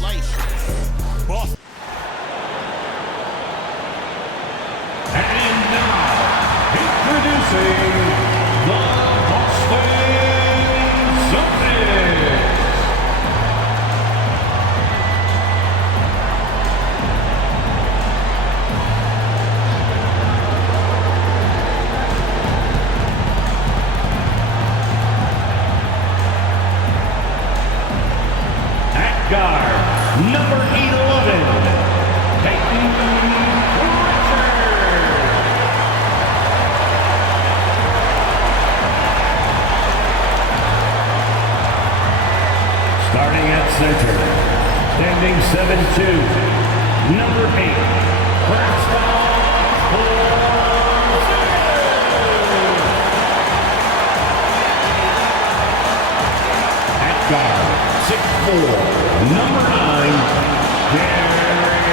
life. Boston. And now, introducing the Boston Celtics. At guard, number 11, Peyton Pritchard. Starting at center, standing 7'2", number 8, Preston at guard, 6'4", number 9, Derek.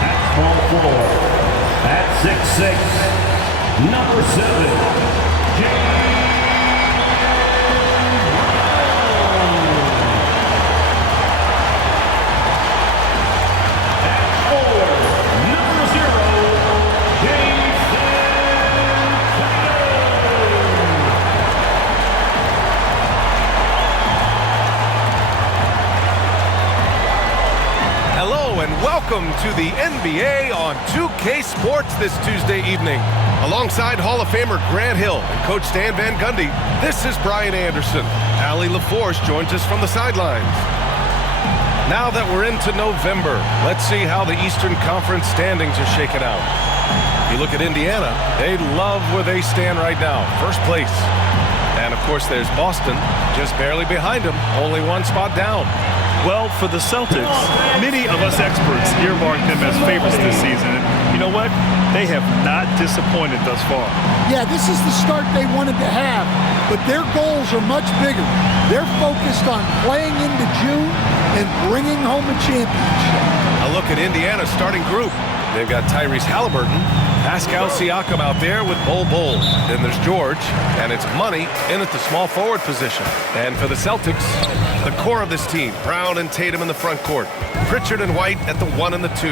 At small forward, at 6'6", number 7, James. Hello and welcome to the NBA on 2K Sports this Tuesday evening. Alongside Hall of Famer Grant Hill and Coach Stan Van Gundy, this is Brian Anderson. Allie LaForce joins us from the sidelines. Now that we're into November, let's see how the Eastern Conference standings are shaking out. You look at Indiana, they love where they stand right now, first place. And of course there's Boston, just barely behind them, only one spot down. Well, for the Celtics, many of us experts earmarked them as favorites this season. And you know what? They have not disappointed thus far. Yeah, this is the start they wanted to have, but their goals are much bigger. They're focused on playing into June and bringing home a championship. A look at Indiana's starting group. They've got Tyrese Halliburton, Pascal Siakam out there with Bol. Then there's George, and it's Money in at the small forward position. And for the Celtics, the core of this team, Brown and Tatum in the front court, Pritchard and White at the 1 and the 2,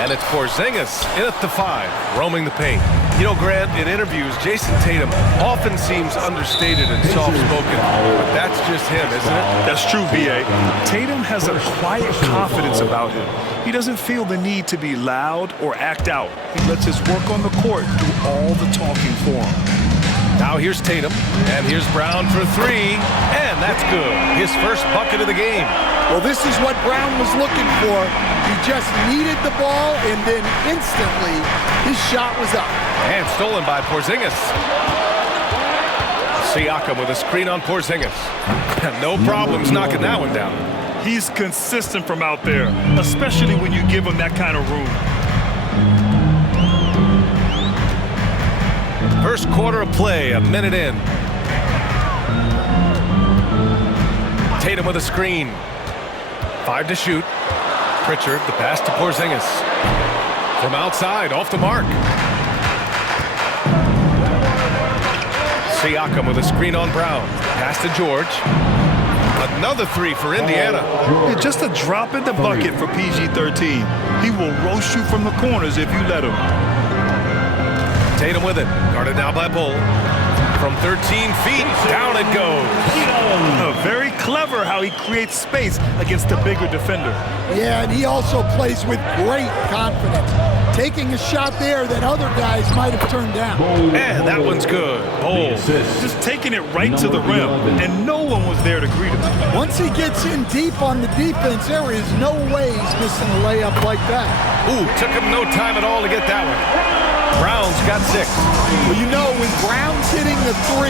and it's Porzingis in at the 5, roaming the paint. You know, Grant, in interviews, Jason Tatum often seems understated and soft-spoken, but that's just him, isn't it? That's true, B.A. Tatum has a quiet confidence about him. He doesn't feel the need to be loud or act out. He lets his work on the court do all the talking for him. Now here's Tatum, and here's Brown for 3, and that's good. His first bucket of the game. Well, this is what Brown was looking for. He just needed the ball, and then instantly his shot was up. And stolen by Porzingis. Siakam with a screen on Porzingis. No problems knocking that one down. He's consistent from out there, especially when you give him that kind of room. First quarter of play, a minute in. Tatum with a screen. 5 to shoot. Pritchard, the pass to Porzingis. From outside, off the mark. Siakam with a screen on Brown. Pass to George. Another 3 for Indiana. Yeah, just a drop in the bucket for PG-13. He will roast you from the corners if you let him. Tatum with it. Guarded now by Bol. From 13 feet, down it goes. Very clever how he creates space against a bigger defender. Yeah, and he also plays with great confidence, taking a shot there that other guys might have turned down. And that one's good. Bol. Just taking it right to the rim, and no one was there to greet him. Once he gets in deep on the defense, there is no way he's missing a layup like that. Ooh, took him no time at all to get that one. Brown's got 6. Well, you know, when Brown's hitting the 3,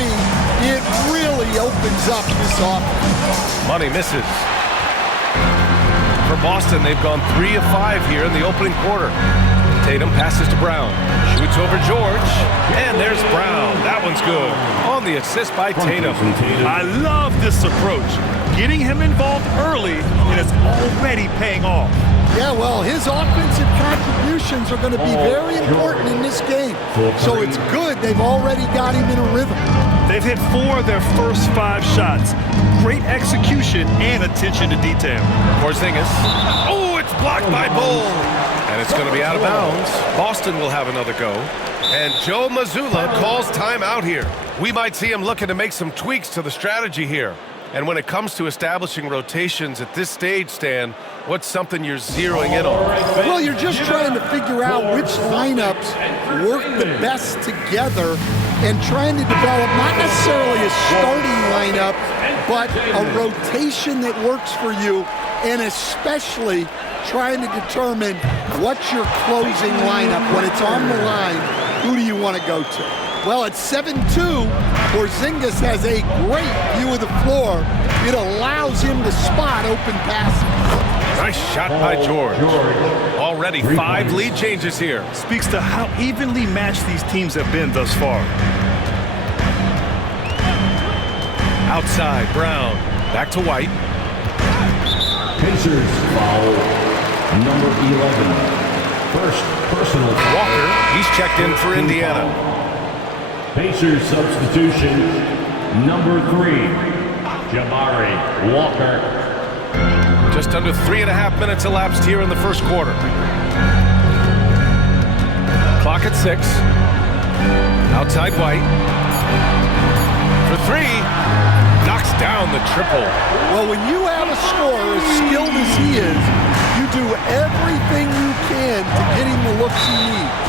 it really opens up this offense. Money misses. For Boston, they've gone 3 of 5 here in the opening quarter. Tatum passes to Brown. Shoots over George. And there's Brown. That one's good. On the assist by Tatum. I love this approach. Getting him involved early, and it's already paying off. Yeah, well, his offensive contributions are going to be very important in this game. game. So it's good they've already got him in a rhythm. They've hit 4 of their first 5 shots. Great execution and attention to detail. Porzingis. Oh, it's blocked by Bull. And it's going to be out of bounds. Boston will have another go. And Joe Mazzulla calls timeout here. We might see him looking to make some tweaks to the strategy here. And when it comes to establishing rotations at this stage, Stan, what's something you're zeroing in on? Well, you're just trying to figure out which lineups work the best together and trying to develop not necessarily a starting lineup, but a rotation that works for you, and especially trying to determine what's your closing lineup. When it's on the line, who do you want to go to? Well, at 7-2, Porzingis has a great view of the floor. It allows him to spot open passes. Nice shot by George. Already 5 lead changes here. Speaks to how evenly matched these teams have been thus far. Outside, Brown. Back to White. Pacers foul number 11. First personal. Walker, he's checked in for Indiana. Pacers substitution number 3, Jabari Walker. Just under 3.5 minutes elapsed here in the first quarter. Clock at 6. Outside White. For 3. Knocks down the triple. Well, when you have a scorer as skilled as he is, you do everything you can to get him the looks he needs.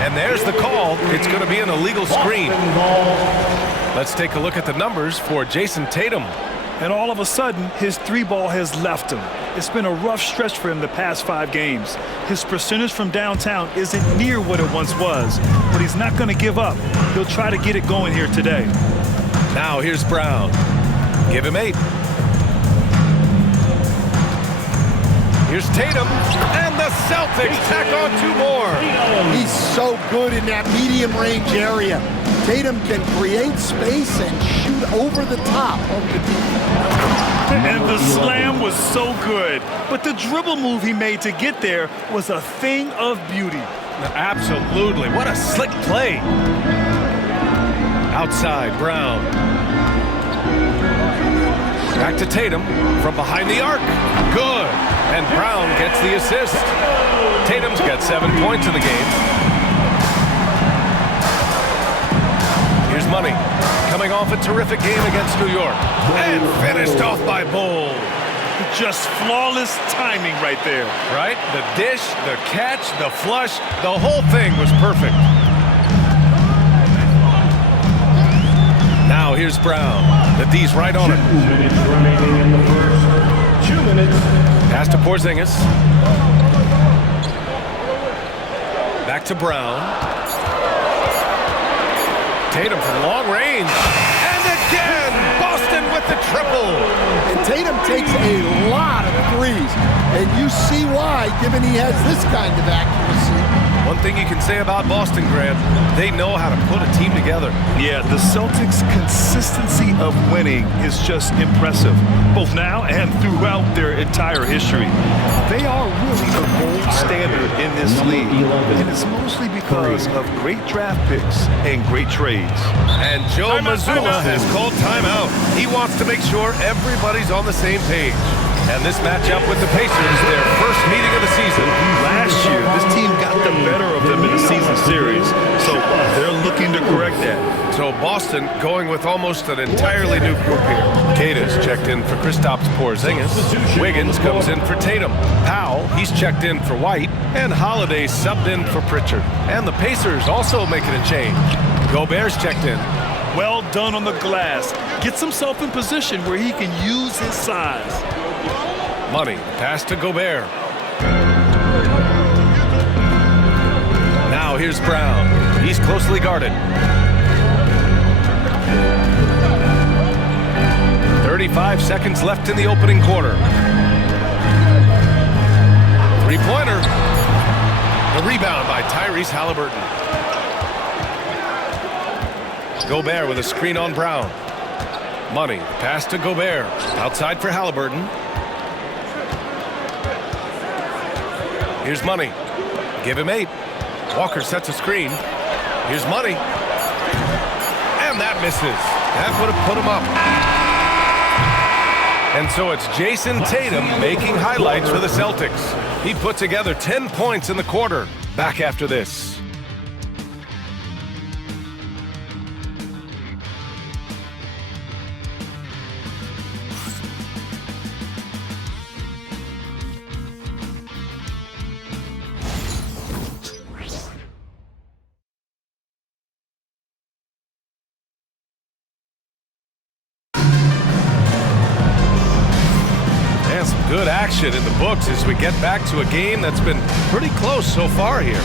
And there's the call. It's going to be an illegal screen. Let's take a look at the numbers for Jason Tatum. And all of a sudden, his 3-ball has left him. It's been a rough stretch for him the past 5 games. His percentage from downtown isn't near what it once was, but he's not going to give up. He'll try to get it going here today. Now here's Brown. Give him 8. Here's Tatum, and the Celtics tack on 2 more. He's so good in that medium range area. Tatum can create space and shoot over the top of the defense. And the slam was so good, but the dribble move he made to get there was a thing of beauty. Absolutely. What a slick play. Outside, Brown. Back to Tatum from behind the arc. Good. And Brown gets the assist. Tatum's got 7 points in the game. Here's Money. Coming off a terrific game against New York. And finished off by Bull. Just flawless timing right there. Right? The dish, the catch, the flush, the whole thing was perfect. Now here's Brown. The D's right on it. 2 minutes remaining in the first. 2 minutes. Pass to Porzingis. Back to Brown. Tatum from long range. And again, Boston with the triple. And Tatum takes a lot of threes. And you see why, given he has this kind of accuracy. One thing you can say about Boston, Grant, they know how to put a team together. Yeah, the Celtics' consistency of winning is just impressive, both now and throughout their entire history. They are really the gold standard in this league, and it's mostly because of great draft picks and great trades. And Joe Mazzulla has called timeout. He wants to make sure everybody's on the same page. And this matchup with the Pacers, their first meeting of the season. Last year, this team got the better of them in the season series, so they're looking to correct that. So Boston going with almost an entirely new group here. Kata's checked in for Kristaps Porzingis. Wiggins comes in for Tatum. Powell, he's checked in for White. And Holiday subbed in for Pritchard. And the Pacers also making a change. Gobert's checked in. Well done on the glass. Gets himself in position where he can use his size. Money, pass to Gobert. Now here's Brown. He's closely guarded. 35 seconds left in the opening quarter. 3-pointer. The rebound by Tyrese Halliburton. Gobert with a screen on Brown. Money, pass to Gobert. Outside for Halliburton. Here's Money. Give him 8. Walker sets a screen. Here's Money. And that misses. That would have put him up. And so it's Jason Tatum making highlights for the Celtics. He put together 10 points in the quarter. Back after this. Good action in the books as we get back to a game that's been pretty close so far here.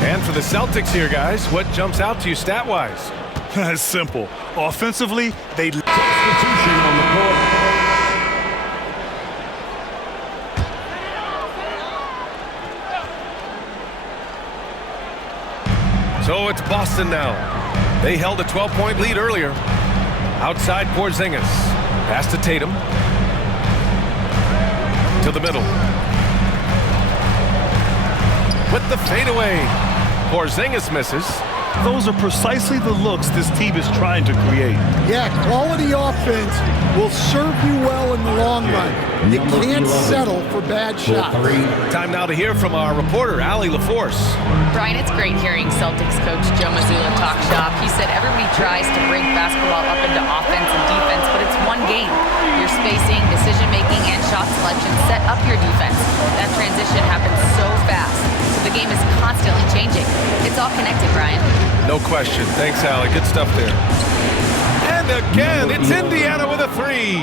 And for the Celtics here, guys, what jumps out to you stat-wise? It's simple. Offensively, they... Substitution on the court. So it's Boston now. They held a 12-point lead earlier. Outside Porzingis. Pass to Tatum. To the middle. With the fadeaway. Porzingis misses. Those are precisely the looks this team is trying to create. Yeah, quality offense will serve you well in the long run. You can't settle for bad shots. Time now to hear from our reporter, Allie LaForce. Brian, it's great hearing Celtics coach Joe Mazzulla talk shop. He said everybody tries to break basketball up into offense and defense, but it's one game. Your spacing, decision-making, and shot selection set up your defense. That transition happens so fast, so the game is constantly changing. It's all connected, Brian. No question. Thanks, Allie. Good stuff there. And again, it's Indiana with a three.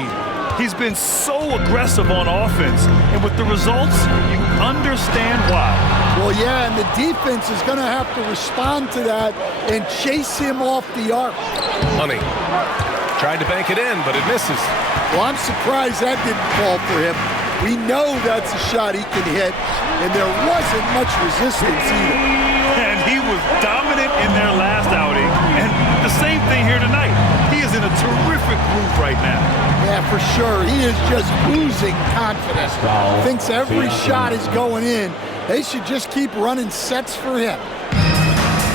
He's been so aggressive on offense, and with the results, you understand why. Well, yeah, and the defense is going to have to respond to that and chase him off the arc. Money. Tried to bank it in, but it misses. Well, I'm surprised that didn't fall for him. We know that's a shot he can hit, and there wasn't much resistance either. And he was dominant in their last outing, and the same thing here tonight. He is in a terrific groove right now. Yeah, for sure. He is just oozing confidence. Thinks every shot is going in. They should just keep running sets for him.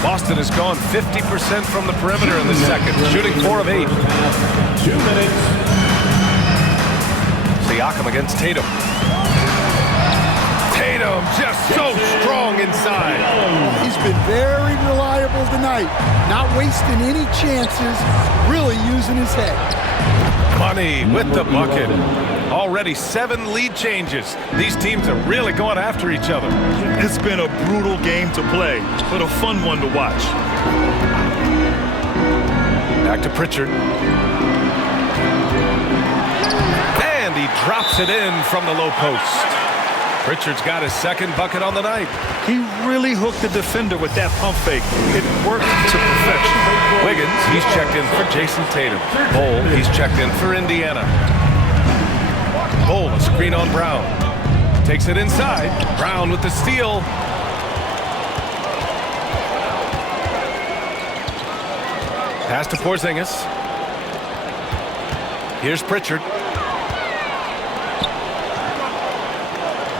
Boston has gone 50% from the perimeter in the second, shooting 4 of 8. 2 minutes. Siakam against Tatum. Tatum just so strong inside. He's been very reliable tonight. Not wasting any chances, really using his head. Money with the bucket. Already 7 lead changes. These teams are really going after each other. It's been a brutal game to play, but a fun one to watch. Back to Pritchard. And he drops it in from the low post. Pritchard's got his second bucket on the night. He really hooked the defender with that pump fake. It worked to perfection. Wiggins, he's checked in for Jason Tatum. Bol, he's checked in for Indiana. Bol, a screen on Brown. Takes it inside. Brown with the steal. Pass to Porzingis. Here's Pritchard.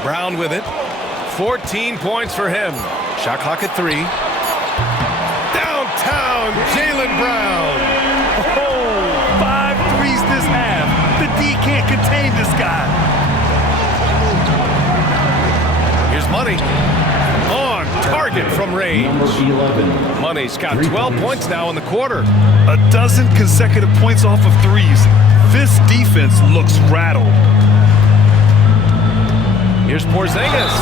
Brown with it. 14 points for him. Shot clock at 3. Downtown, Jaylen Brown. Oh, 5 threes this half. The D can't contain this guy. Here's Money. On target from range. Money's got 12 points now in the quarter. A dozen consecutive points off of threes. This defense looks rattled. Here's Porzingis,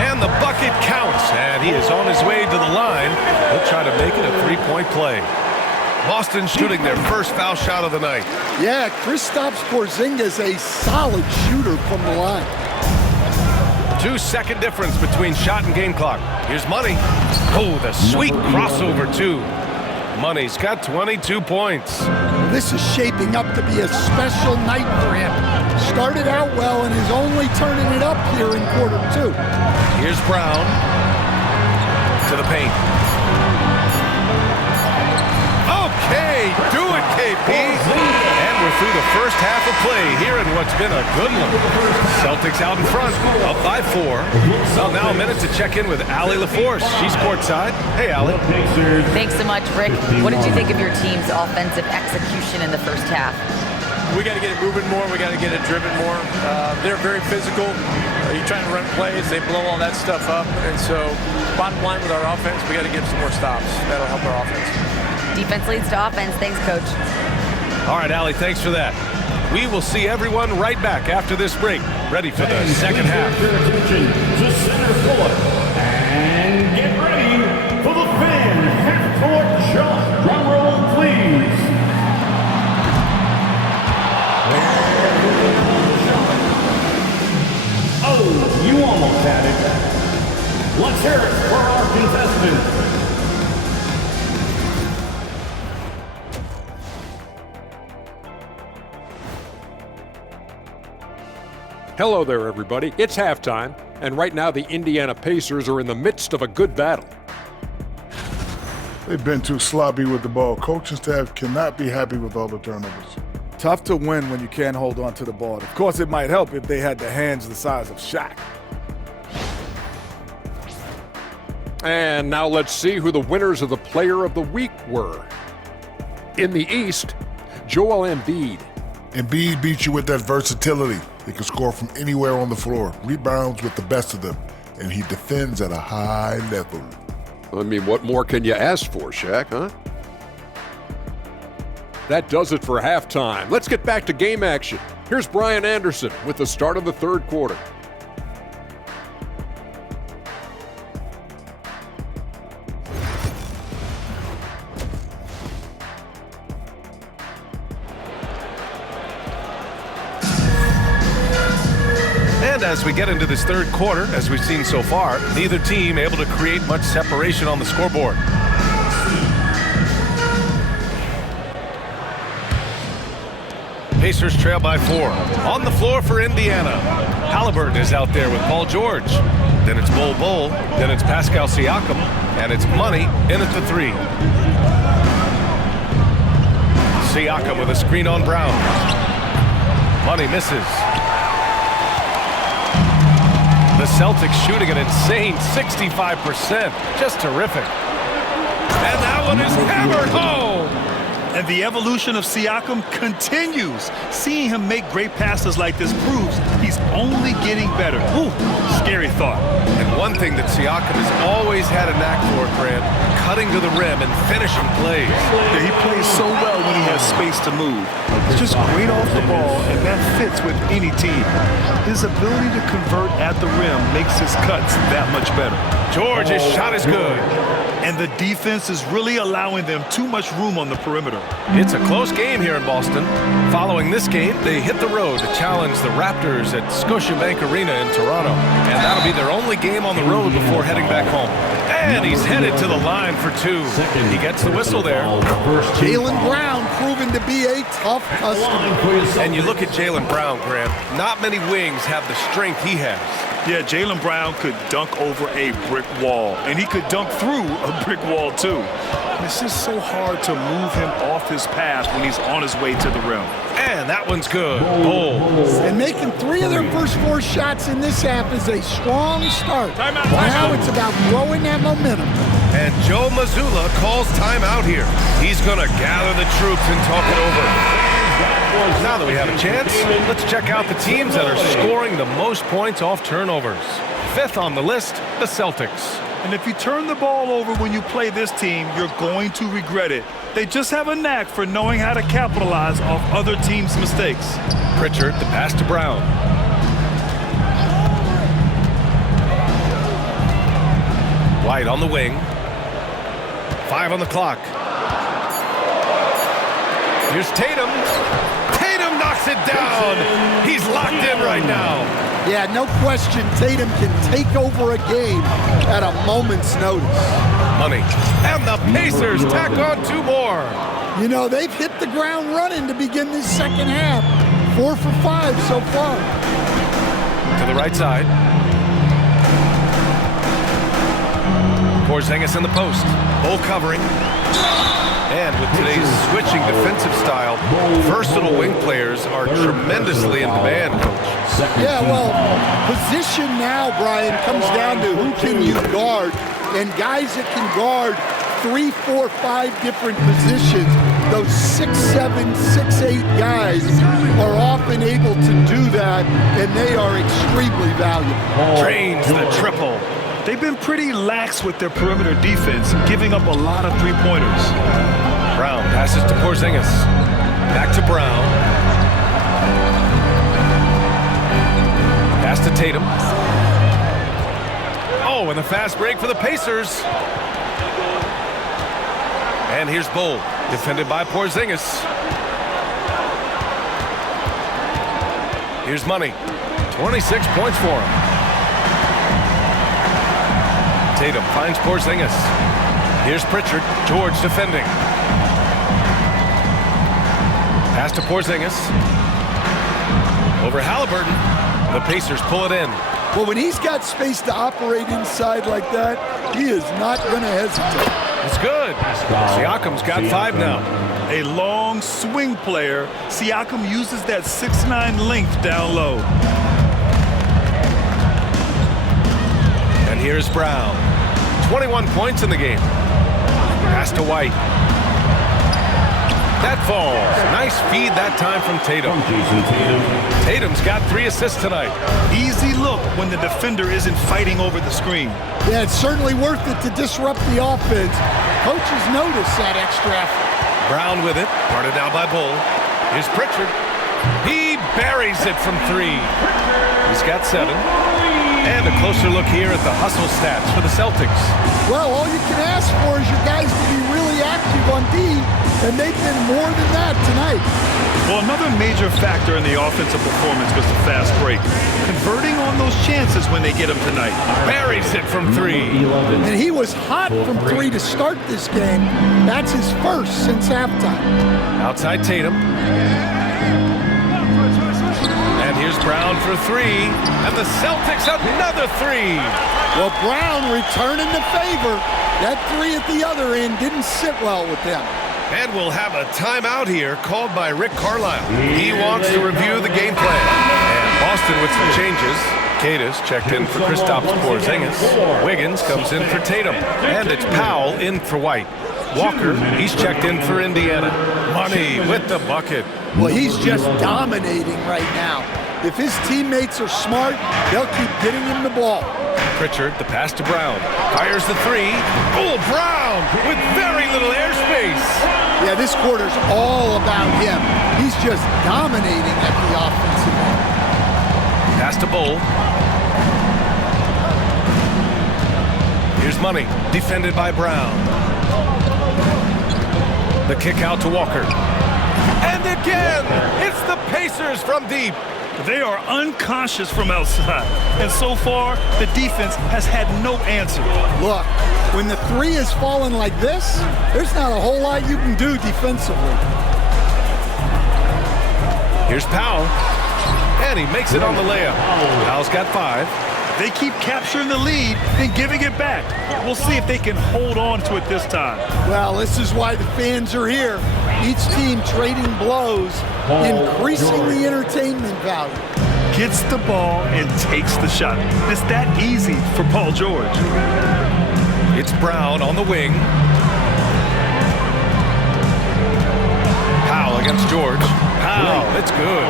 and the bucket counts, and he is on his way to the line. He'll try to make it a 3-point play. Boston shooting their first foul shot of the night. Yeah, Kristaps Porzingis, a solid shooter from the line. 2-second difference between shot and game clock. Here's Money. Oh, the sweet crossover, too. Money's got 22 points. This is shaping up to be a special night for him. Started out well and is only turning it up here in quarter 2. Here's Brown to the paint. Okay, do it, KP. And we're through the first half of play here in what's been a good one. Celtics out in front, up by 4. Well, now a minute to check in with Allie LaForce. She's courtside. Hey, Allie. Thanks so much, Rick. What did you think of your team's offensive execution in the first half? We got to get it moving more. We got to get it driven more. They're very physical. You're trying to run plays. They blow all that stuff up. And so bottom line with our offense, we got to get some more stops. That'll help our offense. Defense leads to offense. Thanks, Coach. All right, Allie, thanks for that. We will see everyone right back after this break, ready for the second half. Your attention to center court. And get ready for the fan half-court shot. Drum roll, please. Oh, you almost had it. Let's hear it for our contestants. Hello there, everybody. It's halftime, and right now the Indiana Pacers are in the midst of a good battle. They've been too sloppy with the ball. Coaching staff cannot be happy with all the turnovers. Tough to win when you can't hold on to the ball. Of course, it might help if they had the hands the size of Shaq. And now let's see who the winners of the Player of the Week were. In the East, Joel Embiid. Embiid beat you with that versatility. He can score from anywhere on the floor, rebounds with the best of them, and he defends at a high level. I mean, what more can you ask for, Shaq, huh? That does it for halftime. Let's get back to game action. Here's Brian Anderson with the start of the third quarter. And as we get into this third quarter, as we've seen so far, neither team able to create much separation on the scoreboard. Pacers trail by 4. On the floor for Indiana. Halliburton is out there with Paul George. Then it's Bol. Then it's Pascal Siakam. And it's Money in at the 3. Siakam with a screen on Brown. Money misses. The Celtics shooting an insane 65%. Just terrific. And that one is hammered home. And the evolution of Siakam continues. Seeing him make great passes like this proves he's only getting better. Ooh, scary thought. And one thing that Siakam has always had a knack for, Grant, cutting to the rim and finishing plays. Yeah, he plays so well when he has space to move. He's just great off the ball, and that fits with any team. His ability to convert at the rim makes his cuts that much better. George's shot is good. And the defense is really allowing them too much room on the perimeter. It's a close game here in Boston. Following this game, they hit the road to challenge the Raptors at Scotiabank Arena in Toronto. And that'll be their only game on the road before heading back home. And he's headed to the line for 2. He gets the whistle there. Jaylen Brown proving to be a tough customer. And you look at Jaylen Brown, Grant, not many wings have the strength he has. Yeah, Jaylen Brown could dunk over a brick wall, and he could dunk through a brick wall, too. It's just so hard to move him off his path when he's on his way to the rim. And that one's good. Oh. And making 3 of their first 4 shots in this half is a strong start. Now it's about growing that momentum. And Joe Mazzulla calls timeout here. He's going to gather the troops and talk it over. Now that we have a chance, let's check out the teams that are scoring the most points off turnovers. 5th on the list, the Celtics. And if you turn the ball over when you play this team, you're going to regret it. They just have a knack for knowing how to capitalize off other teams' mistakes. Pritchard, the pass to Brown. White on the wing. 5 on the clock. Here's Tatum. Tatum knocks it down. He's locked in right now. Yeah, no question, Tatum can take over a game at a moment's notice. Money. And the Pacers tack on 2 more. You know, they've hit the ground running to begin this second half. 4 for 5 so far. To the right side. Porzingis in the post. Bull covering. And with today's switching defensive style, versatile wing players are tremendously in demand, Coach. Yeah, well, position now, Brian, comes down to who can you guard. And guys that can guard 3, 4, 5 different positions, those 6'7", 6'8" guys are often able to do that, and they are extremely valuable. Drains the triple. They've been pretty lax with their perimeter defense, giving up a lot of three-pointers. Brown passes to Porzingis. Back to Brown. Pass to Tatum. Oh, and a fast break for the Pacers. And here's Bull, defended by Porzingis. Here's Money. 26 points for him. Tatum finds Porzingis. Here's Pritchard. George defending. Pass to Porzingis. Over Halliburton. The Pacers pull it in. Well, when he's got space to operate inside like that, he is not going to hesitate. It's good. Siakam's got 5 now. A long swing player, Siakam uses that 6'9" length down low. And here's Brown. 21 points in the game. Pass to White. That falls. Nice feed that time from Tatum. Tatum's got 3 assists tonight. Easy look when the defender isn't fighting over the screen. Yeah, it's certainly worth it to disrupt the offense. Coaches notice that extra effort. Brown with it. Guarded now by Bull. Here's Pritchard. He buries it from 3. He's got 7. And a closer look here at the hustle stats for the Celtics. Well, all you can ask for is your guys to be really active on D, and they've been more than that tonight. Well, another major factor in the offensive performance was the fast break. Converting on those chances when they get them tonight. Buries it from 3. And he was hot from 3 to start this game. That's his first since halftime. Outside Tatum. And here's Brown for 3. And the Celtics another 3. Well, Brown returning the favor. That 3 at the other end didn't sit well with them. And we'll have a timeout here called by Rick Carlisle. He wants to review the game plan. And Boston with some changes. Cadis checked in for Kristaps Porzingis. Wiggins comes in for Tatum. And it's Powell in for White. Walker, he's checked in for Indiana. Money with the bucket. Well, he's just dominating right now. If his teammates are smart, they'll keep getting him the ball. Pritchard, the pass to Brown. Fires the 3. Oh, Brown with very little airspace. Yeah, this quarter's all about him. He's just dominating at the offensive end. Pass to Bull. Here's Money, defended by Brown. The kick out to Walker. And again, it's the Pacers from deep. They are unconscious from outside. And so far, the defense has had no answer. Look, when the 3 is falling like this, there's not a whole lot you can do defensively. Here's Powell. And he makes it on the layup. Powell's got 5. They keep capturing the lead and giving it back. We'll see if they can hold on to it this time. Well, this is why the fans are here. Each team trading blows, increasing the entertainment value. Gets the ball and takes the shot. It's that easy for Paul George. It's Brown on the wing. Powell against George. Powell, it's good.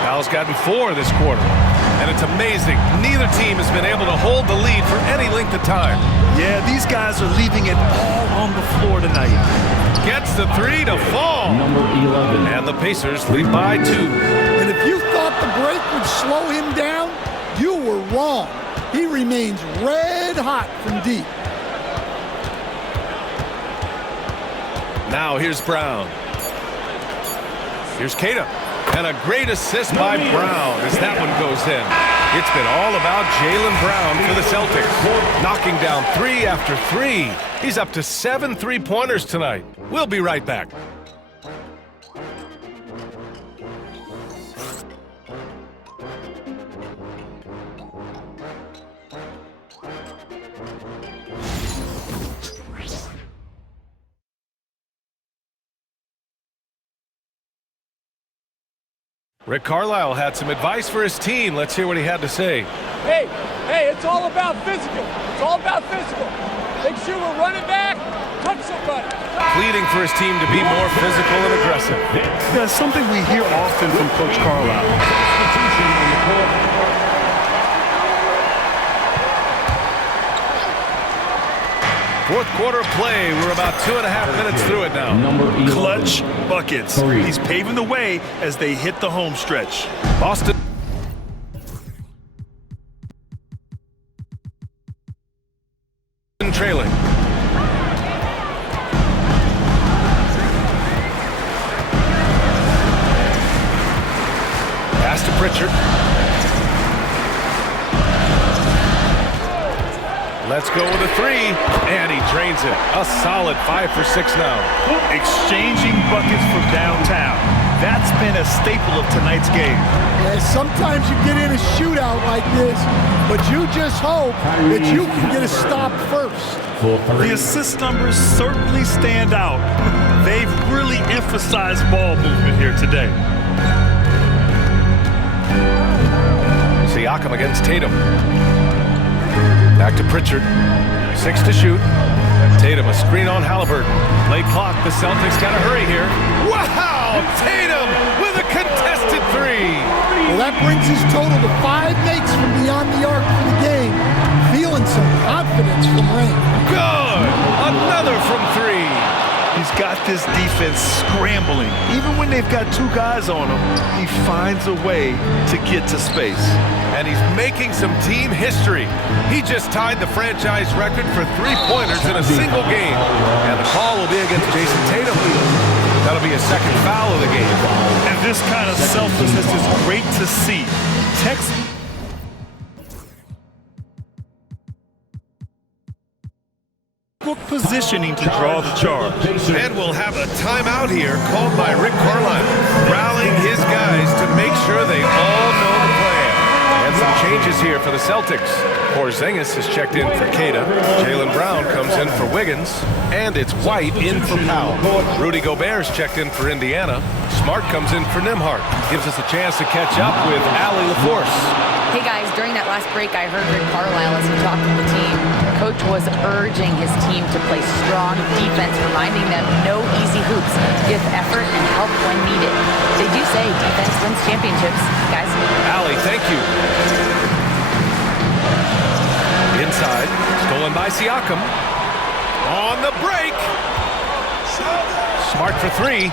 Powell's gotten 4 this quarter. And it's amazing. Neither team has been able to hold the lead for any length of time. Yeah, these guys are leaving it all on the floor tonight. Gets the 3 to fall. Number 11. And the Pacers lead by 2. And if you thought the break would slow him down, you were wrong. He remains red hot from deep. Now here's Brown. Here's Cada. And a great assist by Brown as that one goes in. It's been all about Jaylen Brown for the Celtics. Knocking down 3 after 3. He's up to 7 3-pointers tonight. We'll be right back. Rick Carlisle had some advice for his team. Let's hear what he had to say. Hey, it's all about physical. It's all about physical. Make sure we're running back, touch somebody. Pleading for his team to be more physical and aggressive. Yeah, something we hear often from Coach Carlisle. Fourth quarter play. We're about 2.5 minutes through it now. Clutch buckets. He's paving the way as they hit the home stretch. Boston trailing. Pass to Pritchard. Let's go with a three, and he drains it. A solid 5 for 6 now. Exchanging buckets from downtown. That's been a staple of tonight's game. Yeah, sometimes you get in a shootout like this, but you just hope that you can get a stop first. The assist numbers certainly stand out. They've really emphasized ball movement here today. Siakam against Tatum. Back to Pritchard. 6 to shoot. Tatum, a screen on Halliburton. Late clock. The Celtics got to hurry here. Wow! Tatum with a contested three. Well, that brings his total to 5 makes from beyond the arc for the game. Feeling some confidence from Rain. Good! Another from 3. He's got this defense scrambling. Even when they've got 2 guys on him, he finds a way to get to space. And he's making some team history. He just tied the franchise record for 3-pointers in a single game. And the call will be against Jason Tatum. That'll be a second foul of the game. And this kind of selflessness is great to see. Positioning to draw the charge. And we'll have a timeout here called by Rick Carlisle, rallying his guys to make sure they all know the plan. And some changes here for the Celtics. Porzingis has checked in for Queta. Jaylen Brown comes in for Wiggins. And it's White in for Powell. Rudy Gobert's checked in for Indiana. Smart comes in for Nembhard. Gives us a chance to catch up with Allie LaForce. Hey guys, during that last break, I heard Rick Carlisle as he talked to the team. Coach was urging his team to play strong defense, reminding them no easy hoops, give effort and help when needed. They do say defense wins championships, guys. Allie, thank you. Inside, stolen by Siakam. On the break. Smart for 3.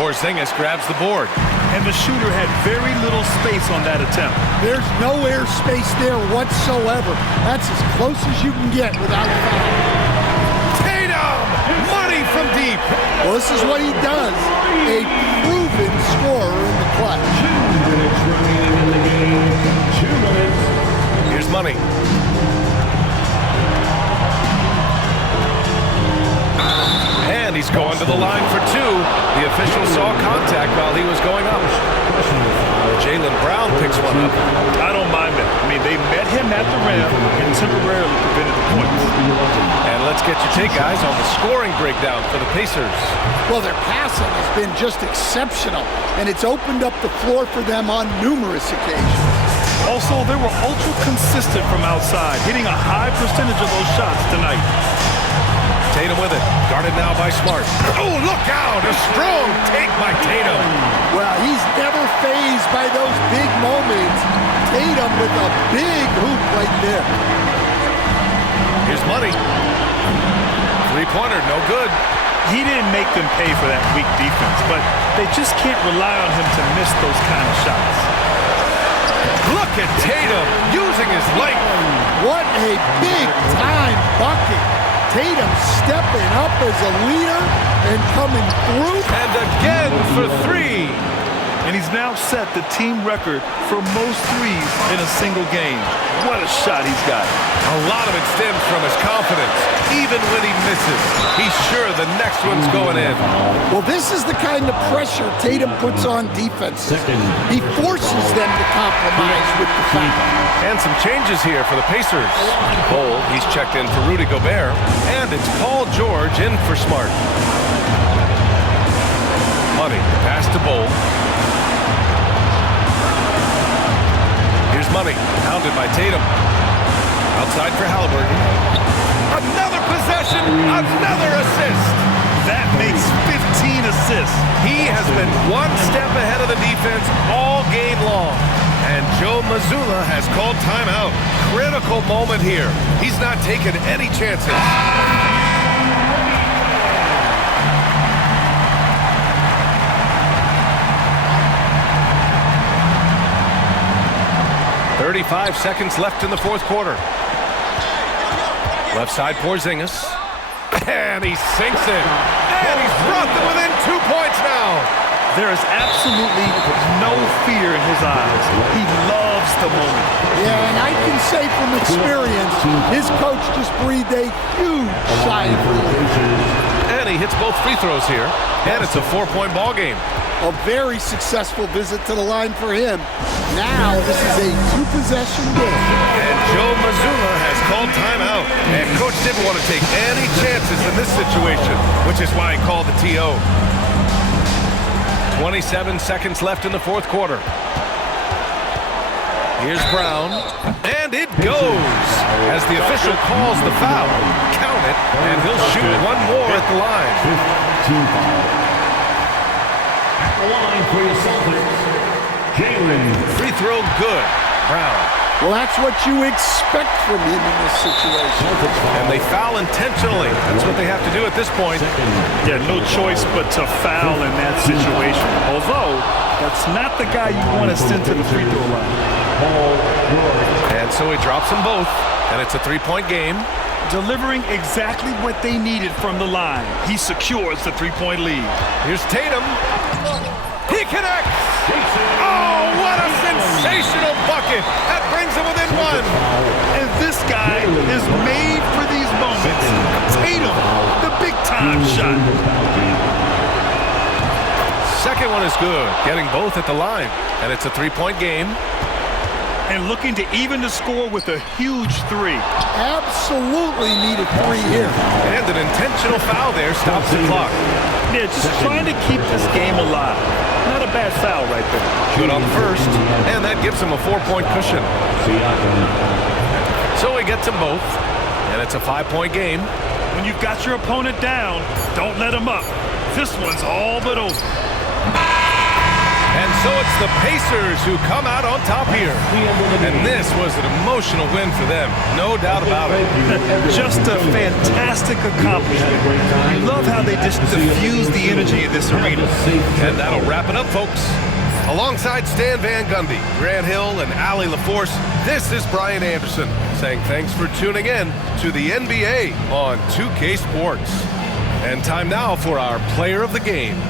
Porzingis grabs the board. And the shooter had very little space on that attempt. There's no air space there whatsoever. That's as close as you can get without a foul. Tatum! Money from deep. Well, this is what he does. A proven scorer in the clutch. 2 minutes remaining in the game. 2 minutes. Here's Money. And he's going to the line for 2. The official saw contact while he was going up. Jaylen Brown picks one up. I don't mind that. I mean, they met him at the rim and temporarily prevented the points. And let's get your take, guys, on the scoring breakdown for the Pacers. Well, their passing has been just exceptional, and it's opened up the floor for them on numerous occasions. Also, they were ultra consistent from outside, hitting a high percentage of those shots tonight. Tatum with it. Guarded now by Smart. Oh, look out! A strong take by Tatum. Well, he's never fazed by those big moments. Tatum with a big hoop right there. Here's Money. 3-pointer, no good. He didn't make them pay for that weak defense, but they just can't rely on him to miss those kind of shots. Look at Tatum using his length. What a big-time bucket. Tatum stepping up as a leader and coming through. And again for 3. And he's now set the team record for most threes in a single game. What a shot he's got. A lot of it stems from his confidence. Even when he misses, he's sure the next one's going in. Well, this is the kind of pressure Tatum puts on defenses. He forces them to compromise with the foul. And some changes here for the Pacers. Cole, he's checked in for Rudy Gobert. And it's Paul George in for Smart. Money, pass to Bowl. money. Pounded by Tatum. Outside for Halliburton. Another possession, another assist. That makes 15 assists. He has been one step ahead of the defense all game long. And Joe Mazzulla has called timeout. Critical moment here. He's not taking any chances. 35 seconds left in the fourth quarter. Left side Porzingis. And he sinks it. And he's brought them within 2 points now. There is absolutely no fear in his eyes. He loves the moment. Yeah, and I can say from experience, his coach just breathed a huge sigh of relief. And he hits both free throws here. And it's a 4-point ball game. A very successful visit to the line for him. Now this is a 2-possession game. And Joe Mazzulla has called timeout. And Coach didn't want to take any chances in this situation, which is why he called the TO. 27 seconds left in the fourth quarter. Here's Brown, and it goes as the official calls the foul. Count it, and he'll shoot one more at the line. 15 at the line for your Celtics, Jalen. Free throw good. Brown. Well, that's what you expect from him in this situation. And they foul intentionally. That's what they have to do at this point. Yeah, no choice but to foul in that situation. Although, that's not the guy you want to send to the free throw line. And so he drops them both, and it's a 3-point game. Delivering exactly what they needed from the line. He secures the 3-point lead. Here's Tatum. He connects. Oh, what a sensational bucket. That brings him within one. And this guy is made for these moments. Tatum, the big-time shot. Second one is good, getting both at the line. And it's a 3-point game. And looking to even the score with a huge 3. Absolutely needed 3 here. And an intentional foul there stops the clock. Yeah, just trying to keep this game alive. Not a bad foul right there. Good on the first, and that gives him a 4-point cushion. So he gets them both, and it's a 5-point game. When you've got your opponent down, don't let him up. This one's all but over. And so it's the Pacers who come out on top here. And this was an emotional win for them, no doubt about it. Just a fantastic accomplishment. I love how they just diffuse the energy in this arena. And that'll wrap it up, folks. Alongside Stan Van Gundy, Grant Hill, and Allie LaForce, this is Brian Anderson saying thanks for tuning in to the NBA on 2K Sports. And time now for our player of the game.